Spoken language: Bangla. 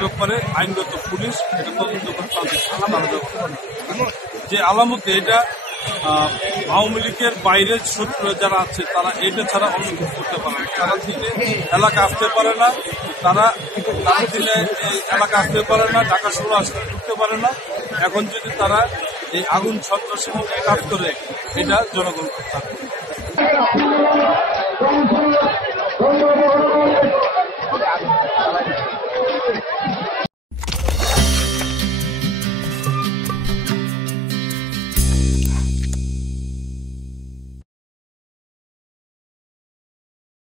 ব্যাপারে আইনগত পুলিশ এটা তদন্ত করে তাদের যে আলামতে এটা আওয়ামী লীগের বাইরের শত্রু যারা আছে তারা এটা ছাড়া অন্য কিছু করতে পারে না। তারা দিনে এলাকা আসতে পারে না, তারা দিনে এলাকা আসতে পারে না, ঢাকা শহর আসতে ঢুকতে পারে না। এখন যদি তারা এই আগুন সন্ত্রাসী কাজ করে এটা জনগণ করতে